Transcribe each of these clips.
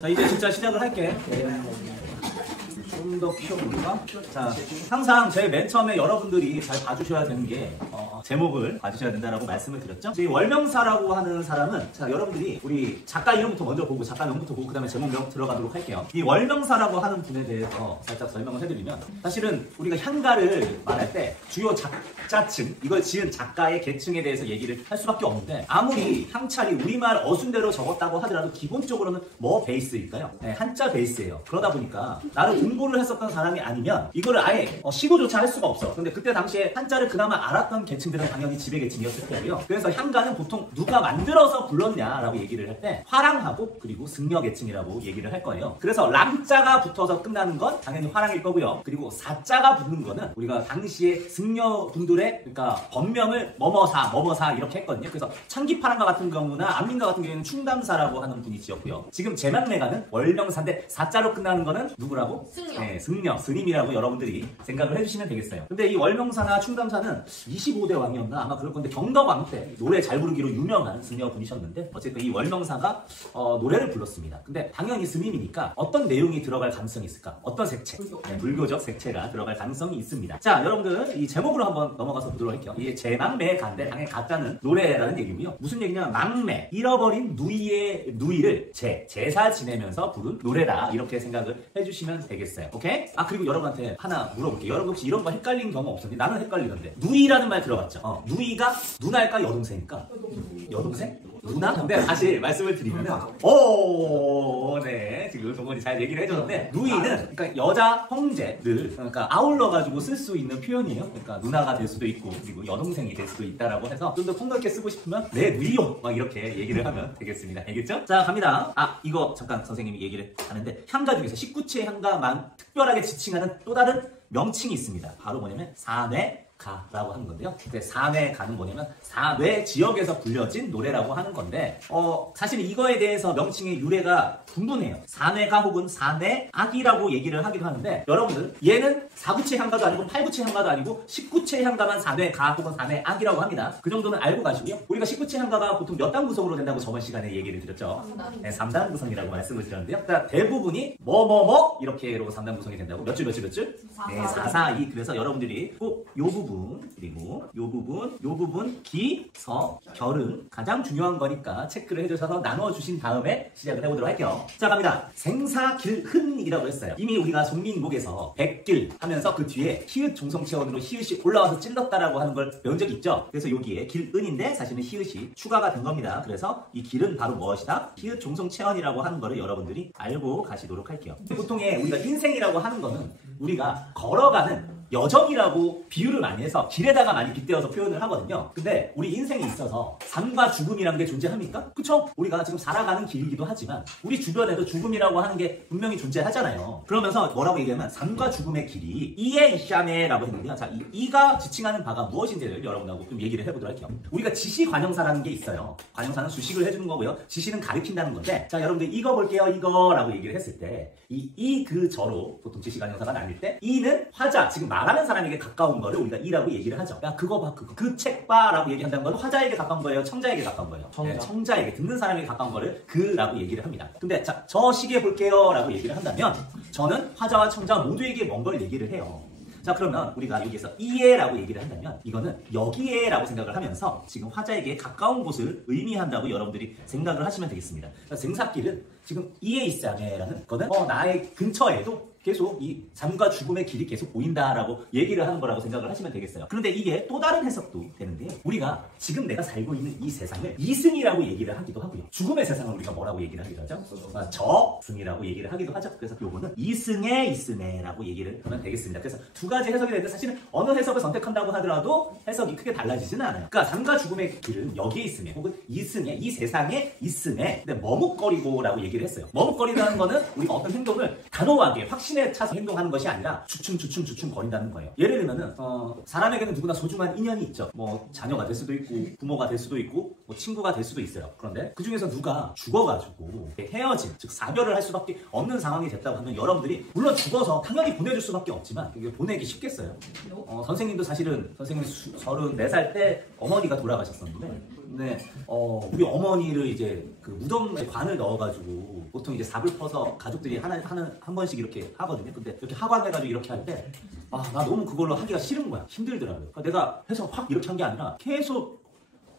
자, 이제 진짜 시작을 할게. 좀 더 키워볼까? 자, 항상 제일 맨 처음에 여러분들이 잘 봐주셔야 되는 게 제목을 봐주셔야 된다라고 말씀을 드렸죠. 이 월명사라고 하는 사람은, 자, 여러분들이 우리 작가 이름부터 먼저 보고 작가 명부터 보고 그 다음에 제목명 들어가도록 할게요. 이 월명사라고 하는 분에 대해서 살짝 설명을 해드리면, 사실은 우리가 향가를 말할 때 주요 작자층, 이걸 지은 작가의 계층에 대해서 얘기를 할 수밖에 없는데, 아무리 향찰이 우리말 어순대로 적었다고 하더라도 기본적으로는 뭐 베이스일까요? 네, 한자 베이스예요. 그러다 보니까 나를 공부를 했었던 사람이 아니면 이거를 아예 시도조차 할 수가 없어. 근데 그때 당시에 한자를 그나마 알았던 계층들은 당연히 지배계층이었을 거고요. 그래서 향가는 보통 누가 만들어서 불렀냐라고 얘기를 할 때 화랑하고 그리고 승려계층이라고 얘기를 할 거예요. 그래서 랑자가 붙어서 끝나는 건 당연히 화랑일 거고요. 그리고 사자가 붙는 거는 우리가 당시에 승려분들의 그러니까 법명을 뭐뭐사 이렇게 했거든요. 그래서 창기파랑가 같은 경우나 안민가 같은 경우에는 충담사라고 하는 분이 지었고요. 지금 제망매가는 월명사인데 사자로 끝나는 거는 누구라고? 승려. 네, 승려, 스님이라고 여러분들이 생각을 해주시면 되겠어요. 근데 이 월명사나 충담사는 25대 왕이었나 아마 그럴 건데 경덕왕 때 노래 잘 부르기로 유명한 승려 분이셨는데, 어쨌든 이 월명사가 노래를 불렀습니다. 근데 당연히 스님이니까 어떤 내용이 들어갈 가능성이 있을까? 어떤 색채? 네, 불교적 색채가 들어갈 가능성이 있습니다. 자, 여러분들 이 제목으로 한번 넘어가서 보도록 할게요. 이게 제망매가인데 당연히 가짜는 노래라는 얘기고요. 무슨 얘기냐? 망매, 잃어버린 누이를 제사 지내면서 부른 노래다, 이렇게 생각을 해주시면 되겠어요. 오케이? 아, 그리고 여러분한테 하나 물어볼게요. 여러분 혹시 이런 거 헷갈린 경우 없었니? 나는 헷갈리던데. 누이라는 말 들어봤죠? 누이가 누나일까 누나일까? 여동생? 누나? 근데 사실 말씀을 드리면은 네, 지금 동건이 잘 얘기를 해줬는데, 누이는 그러니까 여자 형제를 그러니까 아울러 가지고 쓸 수 있는 표현이에요. 그러니까 누나가 될 수도 있고 그리고 여동생이 될 수도 있다라고 해서 좀 더 폭넓게 쓰고 싶으면 네 누이요 막 이렇게 얘기를 하면 되겠습니다. 알겠죠? 자, 갑니다. 아, 이거 잠깐 선생님이 얘기를 하는데, 향가 중에서 19채 향가만 특별하게 지칭하는 또 다른 명칭이 있습니다. 바로 뭐냐면 사뇌가라고 하는 건데요. 근데 사뇌가는 뭐냐면 사뇌 지역에서 불려진 노래라고 하는 건데, 사실 이거에 대해서 명칭의 유래가 분분해요. 사뇌가 혹은 사뇌악이라고 얘기를 하기도 하는데, 여러분들 얘는 4구체 향가도 아니고 8구체 향가도 아니고 19채 향가만 사뇌가 혹은 사뇌악이라고 합니다. 그 정도는 알고 가시고요. 우리가 19채 향가가 보통 몇 단 구성으로 된다고 저번 시간에 얘기를 드렸죠. 네, 3단 구성이라고 말씀을 드렸는데요. 그러니까 대부분이 뭐뭐뭐 이렇게로 3단 구성이 된다고. 몇 줄? 네, 4, 4, 2. 그래서 여러분들이 꼭 요 부분, 그리고 요 부분, 기, 서, 결은 가장 중요한 거니까 체크를 해주셔서 나눠주신 다음에 시작을 해보도록 할게요. 자, 갑니다. 생사길흔이라고 했어요. 이미 우리가 송민곡에서 백길 하면서 그 뒤에 히읗 종성체원으로 히읗이 올라와서 찔렀다라고 하는 걸 배운 적이 있죠. 그래서 여기에 길은인데 사실은 히읗이 추가가 된 겁니다. 그래서 이 길은 바로 무엇이다? 히읗 종성체원이라고 하는 거를 여러분들이 알고 가시도록 할게요. 보통의 우리가 인생이라고 하는 거는 우리가 걸어가는 여정이라고 비유를 많이 해서 길에다가 많이 빗대어서 표현을 하거든요. 근데 우리 인생에 있어서 삶과 죽음이라는 게 존재합니까? 그쵸? 우리가 지금 살아가는 길이기도 하지만 우리 주변에도 죽음이라고 하는 게 분명히 존재하잖아요. 그러면서 뭐라고 얘기하면 삶과 죽음의 길이 이에 이샤메라고 했는데요. 자, 이가 지칭하는 바가 무엇인지를 여러분하고 좀 얘기를 해보도록 할게요. 우리가 지시관용사라는 게 있어요. 관용사는 주식을 해주는 거고요. 지시는 가리킨다는 건데, 자, 여러분들 이거 볼게요. 이거라고 얘기를 했을 때 그 저로 보통 지시관용사가 나뉠 때 이는 화자, 지금 말하는 사람에게 가까운 거를 우리가 이라고 얘기를 하죠. 야, 그거 봐, 그 책 봐라고 얘기한다는 건 화자에게 가까운 거예요? 청자에게 가까운 거예요? 네, 청자에게, 듣는 사람에게 가까운 거를 그라고 얘기를 합니다. 근데 자, 저 시계 볼게요 라고 얘기를 한다면 저는 화자와 청자 모두에게 먼 걸 얘기를 해요. 자, 그러면 우리가 여기에서 이에라고 얘기를 한다면 이거는 여기에라고 생각을 하면서 지금 화자에게 가까운 곳을 의미한다고 여러분들이 생각을 하시면 되겠습니다. 그러니까 생사길은 지금 이에 있자네라는 거는 나의 근처에도 계속 이 삶과 죽음의 길이 계속 보인다라고 얘기를 하는 거라고 생각을 하시면 되겠어요. 그런데 이게 또 다른 해석도 되는데요. 우리가 지금 내가 살고 있는 이 세상을 이승이라고 얘기를 하기도 하고요. 죽음의 세상을 우리가 뭐라고 얘기를 하기도 하죠? 저승이라고 얘기를 하기도 하죠. 그래서 요거는 이승에라고 얘기를 하면 되겠습니다. 그래서 두 가지 해석이 되는데 사실은 어느 해석을 선택한다고 하더라도 해석이 크게 달라지지는 않아요. 그러니까 삶과 죽음의 길은 여기에 있음에 혹은 이승에, 이 세상에 있음에, 근데 머뭇거리고라고 얘기를 했어요. 머뭇거리다는 거는 우리가 어떤 행동을 단호하게 확신에 차서 행동하는 것이 아니라 주춤 거린다는 거예요. 예를 들면은 사람에게는 누구나 소중한 인연이 있죠. 뭐 자녀가 될 수도 있고 부모가 될 수도 있고 뭐 친구가 될 수도 있어요. 그런데 그 중에서 누가 죽어가지고 헤어진, 즉 사별을 할 수밖에 없는 상황이 됐다고 하면 여러분들이 물론 죽어서 당연히 보내줄 수밖에 없지만 이게 보내기 쉽겠어요. 선생님도 사실은 선생님이 34살 때 어머니가 돌아가셨었는데 네, 우리 어머니를 이제 그 무덤에 관을 넣어가지고 보통 이제 삽을 퍼서 가족들이 한 번씩 이렇게 하거든요. 근데 이렇게 하관해가지고 이렇게 할 때, 나 너무 그걸로 하기가 싫은 거야. 힘들더라고요. 그러니까 내가 해서 확 이렇게 한 게 아니라 계속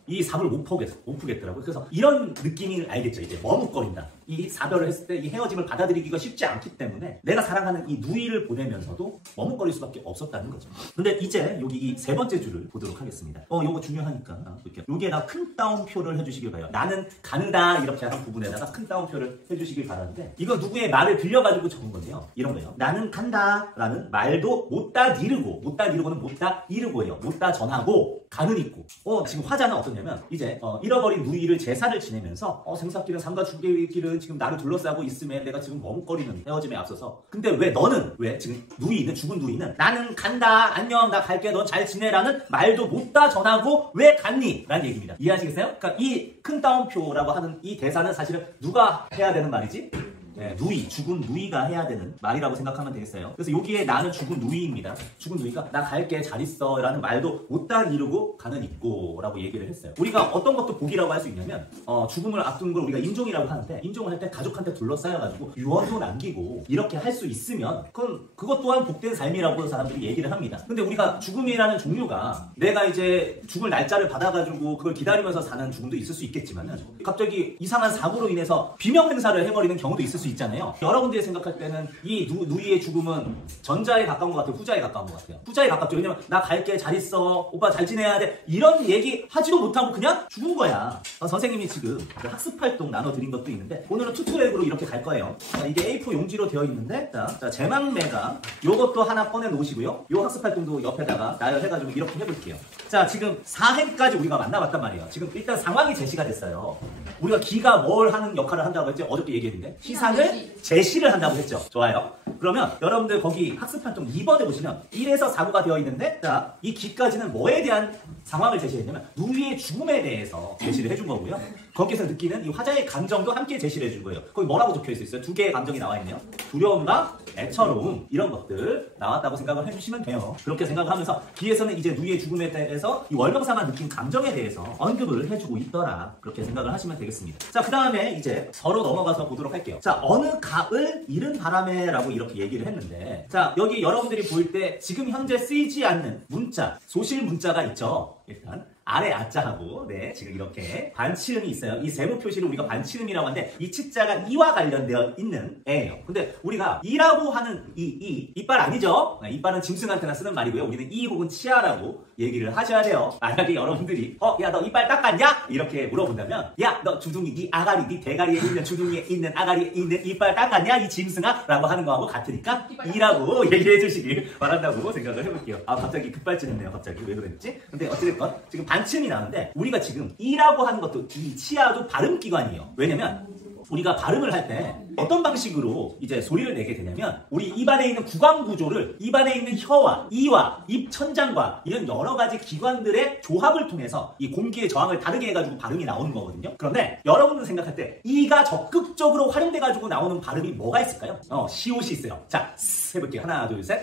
이 삽을 못 푸겠더라고요. 그래서 이런 느낌을 알겠죠. 이제 머뭇거린다. 이 사별을 했을 때 이 헤어짐을 받아들이기가 쉽지 않기 때문에 내가 사랑하는 이 누이를 보내면서도 머뭇거릴 수밖에 없었다는 거죠. 근데 이제 여기 이 세 번째 줄을 보도록 하겠습니다. 요거 중요하니까 이렇게 여기에다 큰 따옴표를 해주시길 바래요. 나는 간다 이렇게 한 부분에다가 큰 따옴표를 해주시길 바라는데 이거 누구의 말을 빌려가지고 적은 건데요. 이런 거예요. 나는 간다 라는 말도 못다 이르고, 못다 이르고는 못다 이르고예요. 못다 전하고 가는 있고. 지금 화자는 어떠냐면 이제 잃어버린 누이를 제사를 지내면서 생사길은 삼가 죽게길은 지금 나를 둘러싸고 있음에 내가 지금 머뭇거리는 헤어짐에 앞서서 근데 왜 너는 왜 지금 누이는 죽은 누이는 나는 간다 안녕 나 갈게 넌 잘 지내라는 말도 못다 전하고 왜 갔니? 라는 얘기입니다. 이해하시겠어요? 그러니까 이 큰 따옴표라고 하는 이 대사는 사실은 누가 해야 되는 말이지? 네, 누이, 죽은 누이가 해야 되는 말이라고 생각하면 되겠어요. 그래서 여기에 나는 죽은 누이입니다. 죽은 누이가 나 갈게 잘 있어 라는 말도 못다 이루고 가는 있고 라고 얘기를 했어요. 우리가 어떤 것도 복이라고 할 수 있냐면 죽음을 앞둔 걸 우리가 임종이라고 하는데 임종을 할 때 가족한테 둘러싸여가지고 유언도 남기고 이렇게 할 수 있으면 그것 또한 복된 삶이라고 사람들이 얘기를 합니다. 근데 우리가 죽음이라는 종류가 내가 이제 죽을 날짜를 받아가지고 그걸 기다리면서 사는 죽음도 있을 수 있겠지만은 갑자기 이상한 사고로 인해서 비명 행사를 해버리는 경우도 있을 수 있잖아요. 여러분들이 생각할 때는 이 누이의 죽음은 전자에 가까운 것 같아요? 후자에 가까운 것 같아요? 후자에 가깝죠. 왜냐면 나 갈게 잘 있어 오빠 잘 지내야 돼 이런 얘기 하지도 못하고 그냥 죽은 거야. 선생님이 지금 학습활동 나눠드린 것도 있는데 오늘은 투트랙으로 이렇게 갈 거예요. 이게 A4 용지로 되어 있는데 자 제망매가 요것도 하나 꺼내 놓으시고요. 요 학습활동도 옆에다가 나열해가지고 이렇게 해볼게요. 자 지금 4회까지 우리가 만나봤단 말이에요. 지금 일단 상황이 제시가 됐어요. 우리가 기가 뭘 하는 역할을 한다고 했죠? 어저께 얘기했는데 시상을 제시를 한다고 했죠. 좋아요. 그러면 여러분들 거기 학습활동 2번에 보시면 1에서 4구가 되어 있는데 자, 이 기까지는 뭐에 대한 상황을 제시했냐면 누이의 죽음에 대해서 제시를 해준 거고요. 거기서 느끼는 이 화자의 감정도 함께 제시를 해준 거예요. 거기 뭐라고 적혀 있어요? 두 개의 감정이 나와 있네요. 두려움과 애처로움 이런 것들 나왔다고 생각을 해주시면 돼요. 그렇게 생각을 하면서 뒤에서는 이제 누이의 죽음에 대해서 이 월병사가 느낀 감정에 대해서 언급을 해주고 있더라. 그렇게 생각을 하시면 되겠습니다. 자, 그 다음에 이제 서로 넘어가서 보도록 할게요. 자, 어느 가을 이른 바람에 라고 이렇게 얘기를 했는데 자, 여기 여러분들이 보일 때 지금 현재 쓰이지 않는 문자, 소실 문자가 있죠. 일단 아래 아자하고 네 지금 이렇게 반치음이 있어요. 이 세모 표시를 우리가 반치음이라고 하는데 이 치자가 이와 관련되어 있는 애예요. 근데 우리가 이라고 하는 이빨 아니죠? 이빨은 짐승한테나 쓰는 말이고요. 우리는 이 혹은 치아라고 얘기를 하셔야 돼요. 만약에 여러분들이 야 너 이빨 닦았냐? 이렇게 물어본다면 야 너 주둥이 네 아가리 네 대가리에 있는 주둥이에 있는 아가리에 있는 이빨 닦았냐? 이 짐승아? 라고 하는 거하고 같으니까 이라고 얘기해 주시길 바란다고 생각을 해볼게요. 갑자기 급발진했네요. 갑자기 왜 그랬지? 근데 어찌됐건 지금 반침이 나는데 우리가 지금 이라고 하는 것도 이 치아도 발음기관이에요. 왜냐면 우리가 발음을 할 때 어떤 방식으로 이제 소리를 내게 되냐면 우리 입안에 있는 구강 구조를 입안에 있는 혀와 이와 입 천장과 이런 여러 가지 기관들의 조합을 통해서 이 공기의 저항을 다르게 해가지고 발음이 나오는 거거든요. 그런데 여러분들 생각할 때 이가 적극적으로 활용돼가지고 나오는 발음이 뭐가 있을까요? 시옷이 있어요. 자, 해볼게요. 하나, 둘, 셋.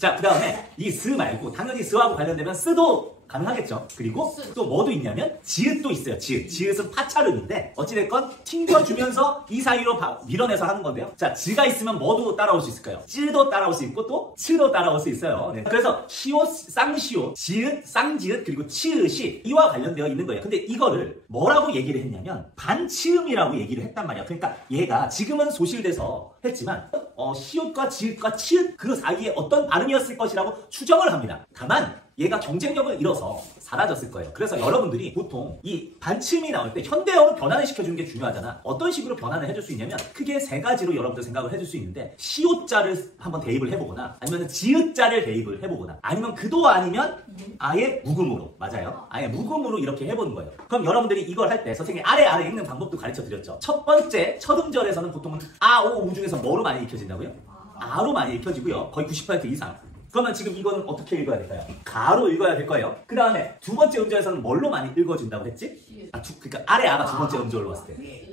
자, 그 다음에 이 스 말고 당연히 스하고 관련되면 스도 가능하겠죠. 그리고 또 뭐도 있냐면 지읒도 있어요. 지읒은 파찰음인데 어찌됐건 튕겨주면서 이 사이로 밀어내서 하는 건데요. 자, 지가 있으면 뭐도 따라올 수 있을까요? 찌도 따라올 수 있고 또 치도 따라올 수 있어요. 네. 그래서 시옷, 쌍시옷, 지읒, 쌍지읒 그리고 치읒이 이와 관련되어 있는 거예요. 근데 이거를 뭐라고 얘기를 했냐면 반치음이라고 얘기를 했단 말이야. 그러니까 얘가 지금은 소실돼서 했지만 시옷과 지읒과 치읒 그 사이에 어떤 발음이었을 것이라고 추정을 합니다. 다만 얘가 경쟁력을 잃어서 사라졌을 거예요. 그래서 여러분들이 보통 이 반침이 나올 때 현대어로 변환을 시켜주는 게 중요하잖아. 어떤 식으로 변환을 해줄 수 있냐면 크게 세 가지로 여러분들 생각을 해줄 수 있는데 시옷자를 한번 대입을 해보거나 아니면 지읒자를 대입을 해보거나 아니면 그도 아니면 아예 묵음으로 맞아요. 아예 묵음으로 이렇게 해보는 거예요. 그럼 여러분들이 이걸 할 때 선생님이 아래 읽는 방법도 가르쳐 드렸죠. 첫 번째 첫 음절에서는 보통은 아, 오, 우 중에서 뭐로 많이 읽혀진다고요? 아로 많이 읽혀지고요. 거의 90% 이상. 그러면 지금 이거는 어떻게 읽어야 될까요? 가로 읽어야 될 거예요. 그 다음에 두 번째 음절에서는 뭘로 많이 읽어진다고 했지? 그러니까 아래 아가 두 번째 음절로 왔을 때.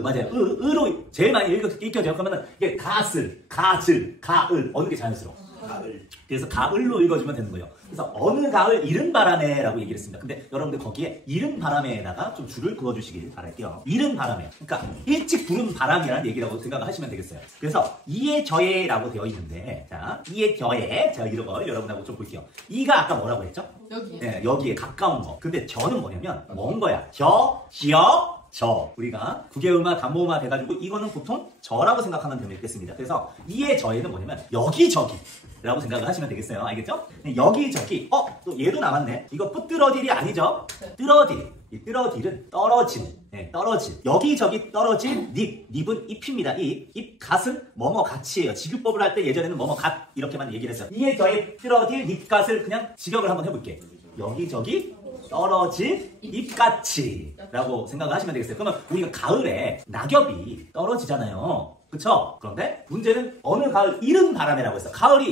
맞아요. 으로 제일 많이 읽혀져요. 그러면 이게 가슬, 가질, 가을 어느 게 자연스러워? 가을. 그래서 가을로 읽어주면 되는 거예요. 그래서 어느 가을 이른 바람에라고 얘기를 했습니다. 근데 여러분들 거기에 이른 바람에다가 좀 줄을 그어주시길 바랄게요. 이른 바람에. 그러니까 일찍 부른 바람이라는 얘기라고 생각하시면 되겠어요. 그래서 이에 저에라고 되어 있는데, 자, 이에 저에. 자, 이런 걸 여러분하고 좀 볼게요. 이가 아까 뭐라고 했죠? 여기에. 네, 여기에 가까운 거. 근데 저는 뭐냐면 먼 거야. 저. 우리가 국외음화, 담보음화 돼가지고 이거는 보통 저라고 생각하면 되겠습니다. 그래서 이에 저에는 뭐냐면 여기저기 라고 생각을 하시면 되겠어요. 알겠죠? 여기저기. 또 얘도 남았네. 이거 뿌뜨러딜이 아니죠? 네. 뜨러딜. 이 뜨러딜은 떨어진. 네, 떨어진. 여기저기 떨어진 잎은 잎입니다. 잎 갓은 뭐뭐 같이예요. 직유법을 할 때 예전에는 뭐뭐 갓 이렇게만 얘기를 했어요. 이에 저에 뜨러딜 잎갓을 그냥 직역을 한번 해볼게. 여기저기 떨어진 잎같이 라고 생각을 하시면 되겠어요. 그러면 우리가 가을에 낙엽이 떨어지잖아요. 그쵸? 그런데 문제는 어느 가을 이른 바람에라고 했어. 가을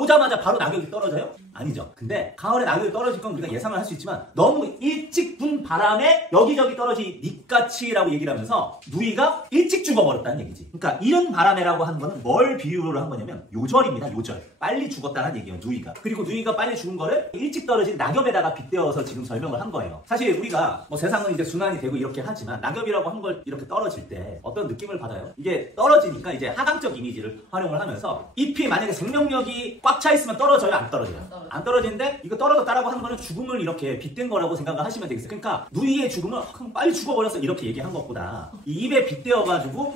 오자마자 바로 낙엽이 떨어져요? 아니죠. 근데 가을에 낙엽이 떨어질 건 우리가 예상을 할 수 있지만 너무 일찍 분 바람에 여기저기 떨어진 잎같이라고 얘기를 하면서 누이가 일찍 죽어버렸다는 얘기지. 그러니까 이른 바람에라고 하는 거는 뭘 비유로 한 거냐면 요절입니다. 요절. 빨리 죽었다는 얘기예요. 누이가. 그리고 누이가 빨리 죽은 거를 일찍 떨어진 낙엽에다가 빗대어서 지금 설명을 한 거예요. 사실 우리가 뭐 세상은 이제 순환이 되고 이렇게 하지만 낙엽이라고 한 걸 이렇게 떨어질 때 어떤 느낌을 받아요? 이게 떨어지니까 이제 하강적 이미지를 활용을 하면서 잎이 만약에 생명력이 꽉 차 있으면 떨어져요? 안 떨어져요? 안 떨어지는데 이거 떨어졌다라고 하는 거는 죽음을 이렇게 빗댄 거라고 생각을 하시면 되겠어요. 그러니까 누이의 죽음은 빨리 죽어버렸어 이렇게 얘기한 것보다 이 입에 빗대어가지고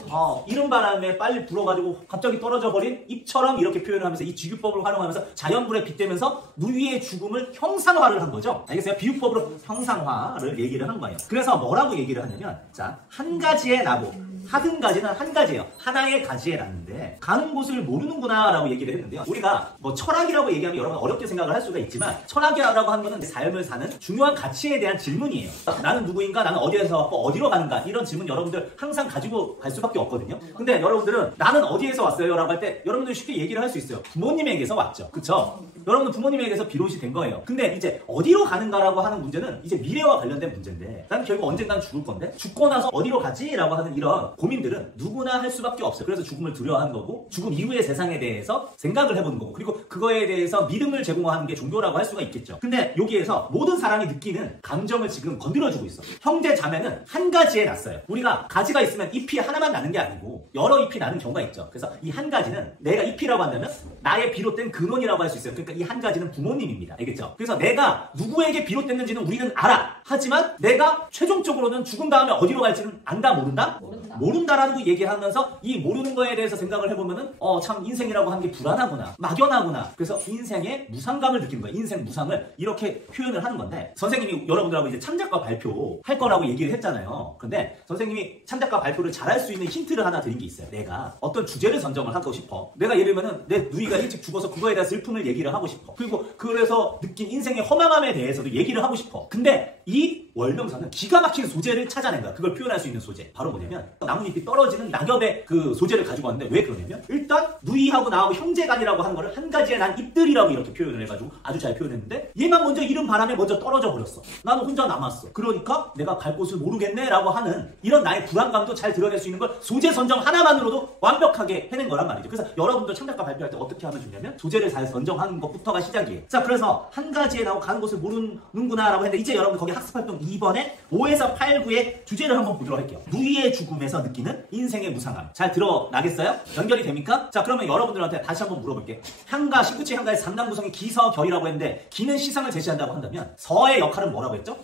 이른 바람에 빨리 불어가지고 갑자기 떨어져 버린 잎처럼 이렇게 표현을 하면서 이 직유법을 활용하면서 자연불에 빗대면서 누이의 죽음을 형상화를 한 거죠. 알겠어요? 비유법으로 형상화를 얘기를 한 거예요. 그래서 뭐라고 얘기를 하냐면 자, 한 가지의 나무 하든 가지는 한 가지예요. 하나의 가지에 났는데 가는 곳을 모르는구나 라고 얘기를 했는데요. 우리가 뭐 철학이라고 얘기하면 여러분 어렵게 생각을 할 수가 있지만 철학이라고 하는 거는 삶을 사는 중요한 가치에 대한 질문이에요. 나는 누구인가? 나는 어디에서 왔고 어디로 가는가? 이런 질문 여러분들 항상 가지고 갈 수밖에 없거든요. 근데 여러분들은 나는 어디에서 왔어요? 라고 할 때 여러분들 쉽게 얘기를 할 수 있어요. 부모님에게서 왔죠. 그쵸? 여러분들 부모님에게서 비롯이 된 거예요. 근데 이제 어디로 가는가라고 하는 문제는 이제 미래와 관련된 문제인데 난 결국 언젠간 죽을 건데 죽고 나서 어디로 가지? 라고 하는 이런 고민들은 누구나 할 수밖에 없어요. 그래서 죽음을 두려워하는 거고 죽음 이후의 세상에 대해서 생각을 해보는 거고 그리고 그거에 대해서 믿음을 제공하는 게 종교라고 할 수가 있겠죠. 근데 여기에서 모든 사람이 느끼는 감정을 지금 건드려주고 있어. 형제 자매는 한 가지에 났어요. 우리가 가지가 있으면 잎이 하나만 나는 게 아니고 여러 잎이 나는 경우가 있죠. 그래서 이 한 가지는 내가 잎이라고 한다면 나의 비롯된 근원이라고 할 수 있어요. 그러니까 이 한 가지는 부모님입니다. 알겠죠? 그래서 내가 누구에게 비롯됐는지는 우리는 알아. 하지만 내가 최종적으로는 죽은 다음에 어디로 갈지는 안다 모른다? 모른다라고 얘기하면서 이 모르는 거에 대해서 생각을 해보면은 참 인생이라고 하는 게 불안하구나 막연하구나. 그래서 인생의 무상감을 느끼는 거예요. 인생 무상을 이렇게 표현을 하는 건데 선생님이 여러분들하고 이제 참작과 발표 할 거라고 얘기를 했잖아요. 근데 선생님이 참작과 발표를 잘할 수 있는 힌트를 하나 드린 게 있어요. 내가 어떤 주제를 선정을 하고 싶어. 내가 예를 들면은 내 누이가 일찍 죽어서 그거에 대한 슬픔을 얘기를 하고 싶어. 그리고 그래서 느낀 인생의 허망함에 대해서도 얘기를 하고 싶어. 근데 이 월명사는 기가 막힌 소재를 찾아낸 거야. 그걸 표현할 수 있는 소재. 바로 뭐냐면 나뭇잎이 떨어지는 낙엽의 그 소재를 가지고 왔는데 왜 그러냐면 일단 누이하고 나하고 형제간이라고 하는 거를 한 가지의 난 잎들이라고 이렇게 표현을 해가지고 아주 잘 표현했는데 얘만 먼저 이른 바람에 먼저 떨어져 버렸어. 나는 혼자 남았어. 그러니까 내가 갈 곳을 모르겠네 라고 하는 이런 나의 불안감도 잘 드러낼 수 있는 걸 소재 선정 하나만으로도 완벽하게 해낸 거란 말이죠. 그래서 여러분도 참작과 발표할 때 어떻게 하면 좋냐면 소재를 잘 선정하는 것부터가 시작이에요. 자, 그래서 한 가지에 나오고 가는 곳을 모르는구나 라고 했는데 이제 여러분 거기 학습활동 2번에 5에서 8, 9의 주제를 한번 보도록 할게요. 누이의 죽음에서 느끼는 인생의 무상함. 잘 드러나겠어요? 연결이 됩니까? 자, 그러면 여러분들한테 다시 한번 물어볼게요. 향가, 19치 향가의 3단 구성이 기서결이라고 했는데 기는 시상을 제시한다고 한다면 서의 역할은 뭐라고 했죠?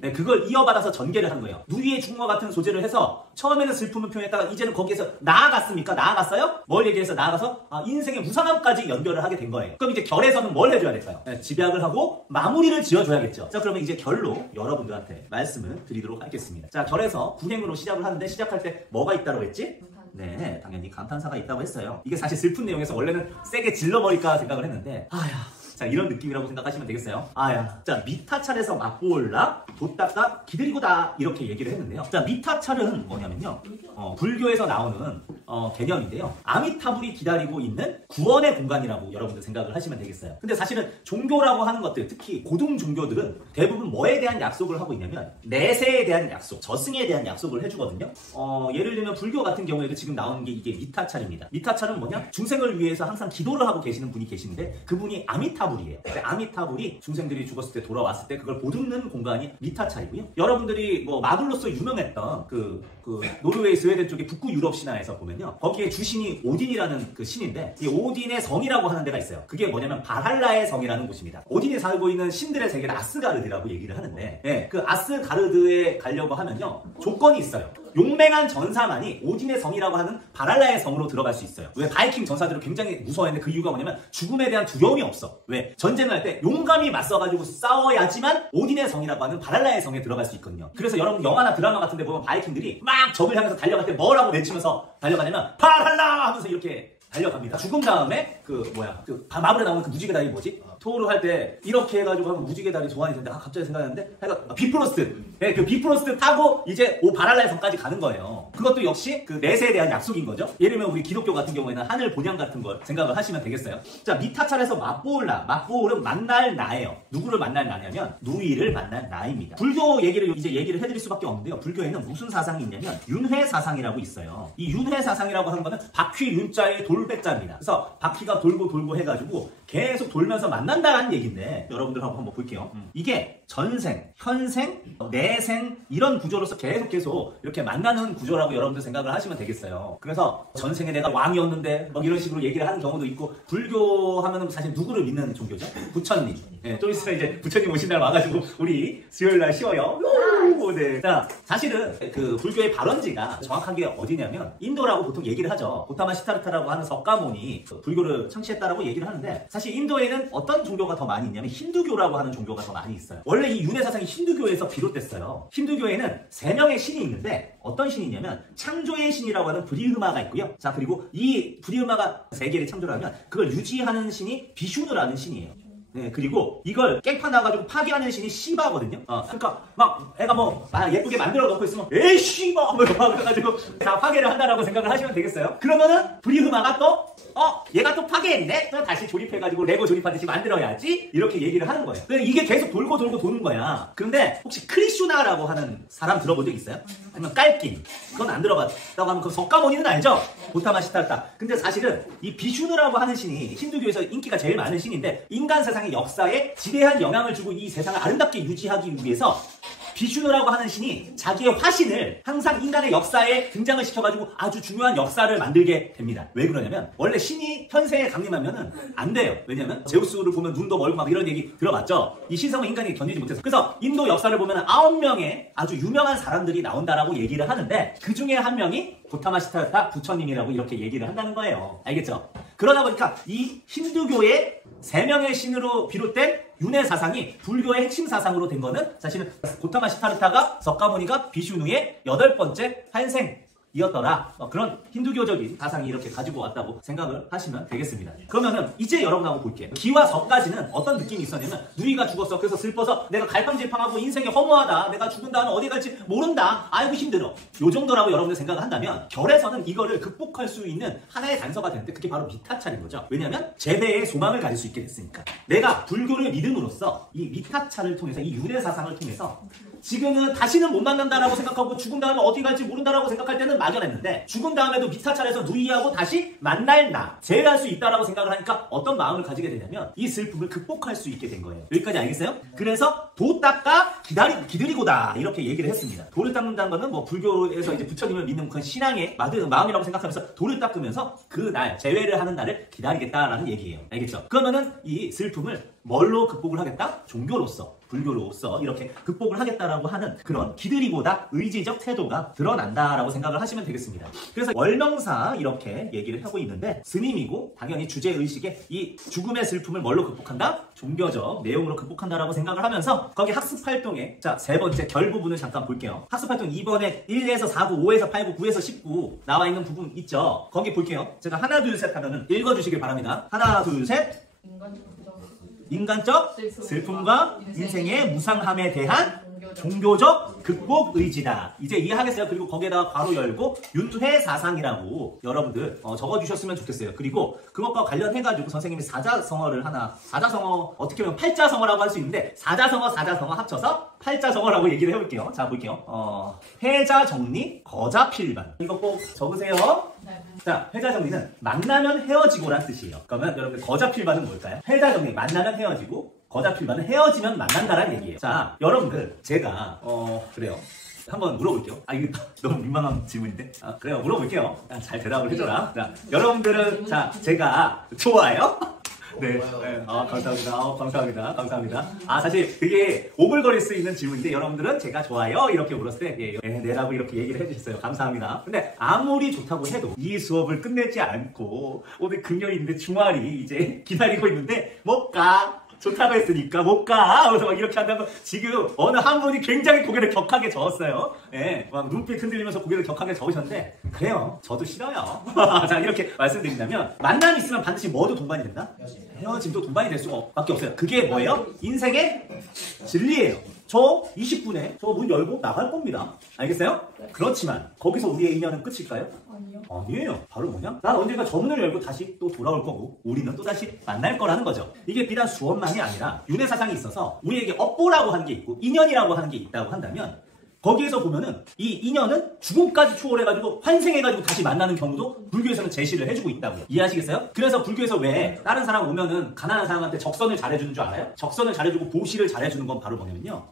네, 그걸 이어받아서 전개를 한 거예요. 누이의 죽음과 같은 소재를 해서 처음에는 슬픔을 표현했다가 이제는 거기에서 나아갔습니까? 나아갔어요? 뭘 얘기해서 나아가서 인생의 무상함까지 연결을 하게 된 거예요. 그럼 이제 결에서는 뭘 해줘야 될까요? 네, 집약을 하고 마무리를 지어줘야겠죠. 자, 그러면 이제 결로 여러분들한테 말씀을 드리도록 하겠습니다. 자, 결에서 구행으로 시작을 하는데 시작할 때 뭐가 있다고 했지? 네, 당연히 감탄사가 있다고 했어요. 이게 사실 슬픈 내용에서 원래는 세게 질러버릴까 생각을 했는데 자, 이런 느낌이라고 생각하시면 되겠어요. 자, 미타찰에서 맛보올라 돛닦아 기들이고다 이렇게 얘기를 했는데요. 자, 미타찰은 뭐냐면요. 불교에서 나오는 개념인데요. 아미타불이 기다리고 있는 구원의 공간이라고 여러분들 생각을 하시면 되겠어요. 근데 사실은 종교라고 하는 것들, 특히 고등 종교들은 대부분 뭐에 대한 약속을 하고 있냐면 내세에 대한 약속, 저승에 대한 약속을 해주거든요. 예를 들면 불교 같은 경우에도 지금 나오는 게 이게 미타찰입니다. 미타찰은 뭐냐? 중생을 위해서 항상 기도를 하고 계시는 분이 계시는데 그분이 아미타불이에요. 아미타불이 중생들이 죽었을 때 돌아왔을 때 그걸 보듬는 공간이 미타찰이고요. 여러분들이 뭐 마블로서 유명했던 그 노르웨이 스웨덴 쪽의 북구 유럽 신화에서 보면요, 거기에 주신이 오딘이라는 그 신인데 이 오딘의 성이라고 하는 데가 있어요. 그게 뭐냐면 발할라의 성이라는 곳입니다. 오딘이 살고 있는 신들의 세계를 아스가르드라고 얘기를 하는데, 그 아스가르드에 가려고 하면요 조건이 있어요. 용맹한 전사만이 오딘의 성이라고 하는 발할라의 성으로 들어갈 수 있어요. 왜? 바이킹 전사들을 굉장히 무서워했는데 그 이유가 뭐냐면 죽음에 대한 두려움이 없어. 왜? 전쟁을 할 때 용감히 맞서가지고 싸워야지만 오딘의 성이라고 하는 발할라의 성에 들어갈 수 있거든요. 그래서 여러분 영화나 드라마 같은 데 보면 바이킹들이 막 적을 향해서 달려갈 때 뭐라고 외치면서 달려가냐면 발할라 하면서 이렇게 달려갑니다. 죽은 다음에 마블에 나오는 그 무지개 다리 뭐지? 토르 할 때 이렇게 해가지고 하면 무지개 다리 소환이 되는데 갑자기 생각났는데 비프로스트. 네, 그 비프로스트 타고 이제 발할라의 성까지 가는 거예요. 그것도 역시 그 내세에 대한 약속인 거죠. 예를 들면 우리 기독교 같은 경우에는 하늘 본향 같은 걸 생각을 하시면 되겠어요. 자, 미타찰에서 맞보울은 만날 나예요. 누구를 만날 나냐면 누이를 만날 나입니다. 불교 얘기를 이제 얘기를 해드릴 수밖에 없는데요. 불교에는 무슨 사상이 있냐면 윤회 사상이라고 있어요. 이 윤회 사상이라고 하는 거는 바퀴 윤자의 돌배자입니다. 그래서 바퀴가 돌고 해가지고 계속 돌면서 만난다라는 얘기인데 여러분들 한번 볼게요. 이게 전생, 현생, 내생 이런 구조로서 계속 이렇게 만나는 구조라고 여러분들 생각을 하시면 되겠어요. 그래서 전생에 내가 왕이었는데 막 이런 식으로 얘기를 하는 경우도 있고, 불교 하면은 사실 누구를 믿는 종교죠? 부처님. 네, 좀 있으면 이제 부처님 오신 날 와가지고 우리 수요일 날 쉬어요. 네. 자, 사실은 그 불교의 발원지가 정확한 게 어디냐면 인도라고 보통 얘기를 하죠. 고타마 시타르타라고 하는 석가모니 불교를 창시했다라고 얘기를 하는데, 사실 인도에는 어떤 종교가 더 많이 있냐면 힌두교라고 하는 종교가 더 많이 있어요. 원래 이 윤회 사상이 힌두교에서 비롯됐어요. 힌두교에는 3명의 신이 있는데 어떤 신이 있냐면 창조의 신이라고 하는 브리흐마가 있고요. 자, 그리고 이 브리흐마가 세계를 창조를 하면 그걸 유지하는 신이 비슈누라는 신이에요. 네, 그리고 이걸 깽판 나가지고 파괴하는 신이 시바거든요. 그러니까 막 애가 예쁘게 만들어 놓고 있으면 에이 시바 막 그래가지고 다 파괴를 한다라고 생각을 하시면 되겠어요. 그러면은 브리흐마가 또 얘가 또 파괴했네? 또 다시 조립해가지고 레고 조립하듯이 만들어야지 이렇게 얘기를 하는 거예요. 근데 이게 계속 돌고 도는 거야. 그런데 혹시 크리슈나라고 하는 사람 들어본 적 있어요? 아니면 깔낀? 그건 안 들어봤다고 하면 그 석가모니는 알죠? 고타마 시타르타. 근데 사실은 이 비슈누라고 하는 신이 힌두교에서 인기가 제일 많은 신인데, 인간 세상의 역사에 지대한 영향을 주고 이 세상을 아름답게 유지하기 위해서 비슈누라고 하는 신이 자기의 화신을 항상 인간의 역사에 등장을 시켜가지고 아주 중요한 역사를 만들게 됩니다. 왜 그러냐면 원래 신이 현세에 강림하면은 안 돼요. 왜냐면 제우스를 보면 눈도 멀고 막 이런 얘기 들어봤죠. 이 신성을 인간이 견디지 못해서. 그래서 인도 역사를 보면 9명의 아주 유명한 사람들이 나온다라고 얘기를 하는데 그 중에 한 명이 고타마 시타르타 부처님이라고 이렇게 얘기를 한다는 거예요. 알겠죠? 그러다 보니까 이 힌두교의 3명의 신으로 비롯된 윤회 사상이 불교의 핵심 사상으로 된 거는 사실은 고타마 시타르타가 석가모니가 비슈누의 8번째 환생이었더라. 그런 힌두교적인 사상이 이렇게 가지고 왔다고 생각을 하시면 되겠습니다. 그러면은 이제 여러분 한번 볼게요. 기와 석까지는 어떤 느낌이 있었냐면 누이가 죽었어. 그래서 슬퍼서 내가 갈팡질팡하고 인생이 허무하다. 내가 죽은 다음에 어디 갈지 모른다. 아이고 힘들어. 요 정도라고 여러분들 생각을 한다면 결에서는 이거를 극복할 수 있는 하나의 단서가 되는데 그게 바로 미타찰인 거죠. 왜냐하면 재배의 소망을 가질 수 있게 됐으니까. 내가 불교를 믿음으로써 이 미타찰을 통해서 이 윤회 사상을 통해서 지금은 다시는 못 만난다라고 생각하고 죽은 다음에 어디 갈지 모른다라고 생각할 때는 막연했는데 죽은 다음에도 미타찰에서 누이하고 다시 만날 나 재회할 수 있다라고 생각을 하니까 어떤 마음을 가지게 되냐면 이 슬픔을 극복할 수 있게 된 거예요. 여기까지 알겠어요? 그래서 도 닦아 기다리고다 이렇게 얘기를 했습니다. 도를 닦는다는 거는 뭐 불교에서 이제 부처님을 믿는 그런 신앙의 마음이라고 생각하면서 도를 닦으면서 그 날 재회를 하는 날을 기다리겠다라는 얘기예요. 알겠죠? 그러면은 이 슬픔을 뭘로 극복을 하겠다? 종교로서, 불교로서 이렇게 극복을 하겠다라고 하는 그런 기드리고다 의지적 태도가 드러난다라고 생각을 하시면 되겠습니다. 그래서 월명사 이렇게 얘기를 하고 있는데 스님이고 당연히 주제의식에 이 죽음의 슬픔을 뭘로 극복한다? 종교적 내용으로 극복한다라고 생각을 하면서 거기 학습활동에 자, 3번째 결 부분을 잠깐 볼게요. 학습활동 2번에 1에서 4구, 5에서 8구, 9에서 19 나와 있는 부분 있죠? 거기 볼게요. 제가 하나 둘 셋 하면은 읽어주시길 바랍니다. 하나 둘 셋. 인간적 슬픔과 인생의 무상함에 대한 종교적 극복 의지다. 이제 이해하겠어요? 그리고 거기에다가 괄호 열고 윤회사상이라고 여러분들 적어주셨으면 좋겠어요. 그리고 그것과 관련해가지고 선생님이 사자성어를 하나, 사자성어 어떻게 보면 팔자성어라고 할 수 있는데 사자성어 합쳐서 팔자성어라고 얘기를 해볼게요. 자, 볼게요. 회자정리, 거자필반. 이거 꼭 적으세요. 네. 자, 회자정리는 만나면 헤어지고란 뜻이에요. 그러면 여러분들 거자필반은 뭘까요? 회자정리, 만나면 헤어지고, 거자필반은 헤어지면 만난다라는 얘기예요. 자, 여러분들 제가 그래요. 한번 물어볼게요. 이거 너무 민망한 질문인데. 그래요. 물어볼게요. 잘 대답을 해줘라. 자, 여러분들은 제가 좋아요? 네. 감사합니다. 감사합니다. 사실 되게 오글거릴 수 있는 질문인데 여러분들은 제가 좋아요? 이렇게 물었을 때 네라고 이렇게 얘기를 해주셨어요. 감사합니다. 근데 아무리 좋다고 해도 이 수업을 끝내지 않고 오늘 금요일인데 주말이 이제 기다리고 있는데 못 가. 좋다고 했으니까 못 가. 그래서 막 이렇게 한다고 지금 어느 한 분이 굉장히 고개를 격하게 저었어요. 예, 막 눈빛 흔들리면서 고개를 격하게 저으셨는데 그래요. 저도 싫어요. 자, 이렇게 말씀드린다면 만남이 있으면 반드시 뭐도 동반이 된다? 헤어짐도 동반이 될 수밖에 없어요. 그게 뭐예요? 인생의 진리예요. 저 20분에 저 문 열고 나갈 겁니다. 알겠어요? 그렇지만 거기서 우리의 인연은 끝일까요? 아니요. 아니에요. 바로 뭐냐? 난 언젠가 저 문을 열고 다시 또 돌아올 거고 우리는 또 다시 만날 거라는 거죠. 이게 비단 수업만이 아니라 윤회사상이 있어서 우리에게 업보라고 하는 게 있고 인연이라고 하는 게 있다고 한다면 거기에서 보면은 이 인연은 죽음까지 초월해가지고 환생해가지고 다시 만나는 경우도 불교에서는 제시를 해주고 있다고요. 이해하시겠어요? 그래서 불교에서 왜 다른 사람 오면은 가난한 사람한테 적선을 잘해주는 줄 알아요? 적선을 잘해주고 보시를 잘해주는 건 바로 뭐냐면요.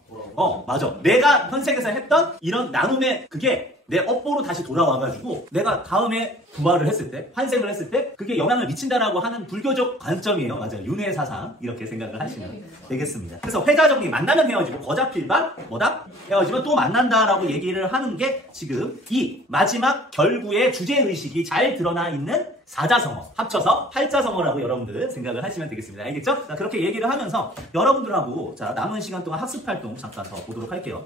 맞아. 내가 현생에서 했던 이런 나눔의 그게 내 업보로 다시 돌아와가지고 내가 다음에 부활을 했을 때, 환생을 했을 때 그게 영향을 미친다라고 하는 불교적 관점이에요. 맞아요. 윤회사상 이렇게 생각을 하시면 되겠습니다. 그래서 회자정리 만나면 헤어지고 거자필반 뭐다? 헤어지면 또 만난다라고 얘기를 하는 게 지금 이 마지막 결구의 주제의식이 잘 드러나 있는 사자성어 합쳐서 팔자성어라고 여러분들 생각을 하시면 되겠습니다. 알겠죠? 자, 그렇게 얘기를 하면서 여러분들하고 자 남은 시간 동안 학습활동 잠깐 더 보도록 할게요.